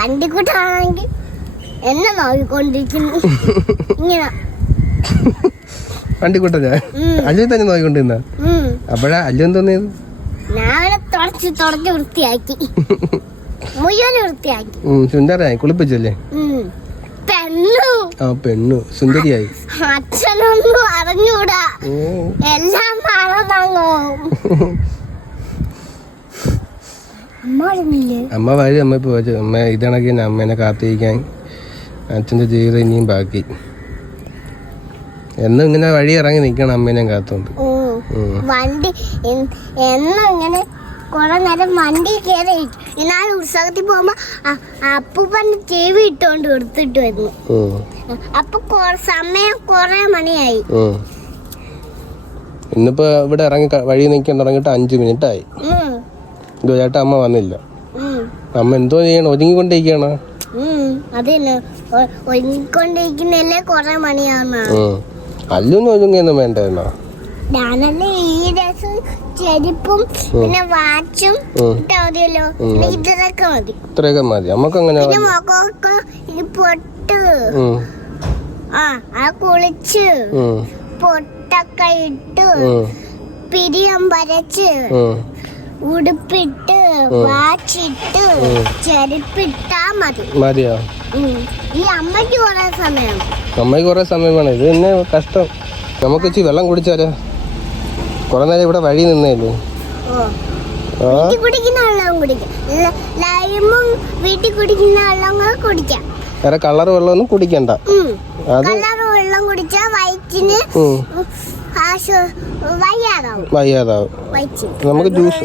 പണ്ടിക്കുട്ടാണെങ്കിൽ എന്നെ നോക്കിക്കൊണ്ടിരിക്കുന്നു ഇങ്ങനെ. പണ്ടിക്കുട്ട അല്ലു തന്നെ നോക്കിക്കൊണ്ടിരുന്ന അപ്പഴാ അല്ലു തോന്നിയത്? ഞാൻ തുടച്ച് വൃത്തിയാക്കി, മുഴുവൻ വൃത്തിയാക്കി. സുന്ദരായി കുളിപ്പിച്ചല്ലേ? പെണ്ണു സുന്ദരിയായി. അച്ഛനൊന്നും അറിഞ്ഞൂടാ, എല്ലാം മറന്നങ്ങും. അമ്മ വരും. അമ്മ ഇപ്പൊ അമ്മ ഇതണക്കി അമ്മേനെ കാത്തിരിക്കാൻ. അച്ഛൻ്റെ ജീവിതം ഇനിയും ബാക്കി. എന്നും ഇങ്ങനെ വഴി ഇറങ്ങി നിൽക്കണം അമ്മേനെ കാത്തോണ്ട്. വണ്ടി എന്നും ഇങ്ങനെ കുറെ നേരം വണ്ടി കയറി. ഞാൻ ഉത്സവത്തിൽ പോകുമ്പോ അപ്പൂപ്പൻ TV ഇട്ടോണ്ട് എടുത്തിട്ട് വരുന്നു. അപ്പൊ സമയം കുറെ മണിയായി. ഇന്നിപ്പോ ഇവിടെ ഇറങ്ങി വഴി നിൽക്കാൻ തുടങ്ങിയിട്ട് 5 മിനിറ്റ് ആയി. ഇതുവരെയായിട്ട് അമ്മ വന്നില്ല. അമ്മ എന്തോ ചെയ്യണം? ഒരുങ്ങിക്കൊണ്ടിരിക്കണോ? അതന്നെ, ഒരുങ്ങിക്കൊണ്ടിരിക്കുന്നല്ലേ കുറെ മണിയാവുന്ന. അല്ലൊന്നും ഒരുങ്ങിയൊന്നും വേണ്ടായിരുന്നോ? ഞാനല്ലേ ഈ ഡ്രസ്സും ചെരുപ്പും പിന്നെ വാച്ചും മതിയല്ലോ. ഇതൊക്കെ മതി. ഇത്രയൊക്കെ മതി നമുക്ക്. അങ്ങനെ മുഖമൊക്കെ ഇത് പൊട്ട് കുളിച്ച് പൊട്ടൊക്കെ ഇട്ട് പിരിയം വരച്ച് ഉടുപ്പിട്ട് വാച്ചിട്ട് ചെരുപ്പിട്ടാ മതി. മതിയോ? ഈ അമ്മയ്ക്ക് കുറെ സമയം. അമ്മയ്ക്ക് കുറെ സമയം വേണം. ഇത് തന്നെ കഷ്ടം. നമുക്ക് ഇച്ചിരി വെള്ളം കുടിച്ചാലോ? കുറെ നേരം ഇവിടെ വഴി നിന്നേല്ലേ? കുടിക്കുന്ന വെള്ളം കുടിക്കാം, ലൈമും വീട്ടിൽ കുടിക്കുന്ന വെള്ളം കുടിക്കാം. വേറെ കളർ വെള്ളമൊന്നും കുടിക്കണ്ട. കളർ വെള്ളം കുടിച്ചാൽ വയറ്റിന് വയ്യാതാവും. നമുക്ക് ജ്യൂസ്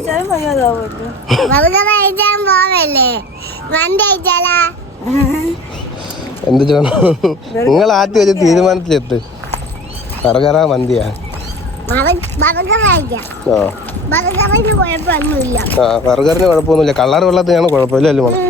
പോവല്ലേ, വണ്ടി അയച്ചാലാ? എന്ത് ചെയ്യണം? നിങ്ങൾ ആദ്യം ഒരു തീരുമാനത്തിലെത്ത്. ബർഗറാ മന്തിയാ? ബർഗറിന് കുഴപ്പമൊന്നുമില്ല. കളർ വെള്ളത്തിനാണ് കുഴപ്പമില്ലല്ലോ. മോളെ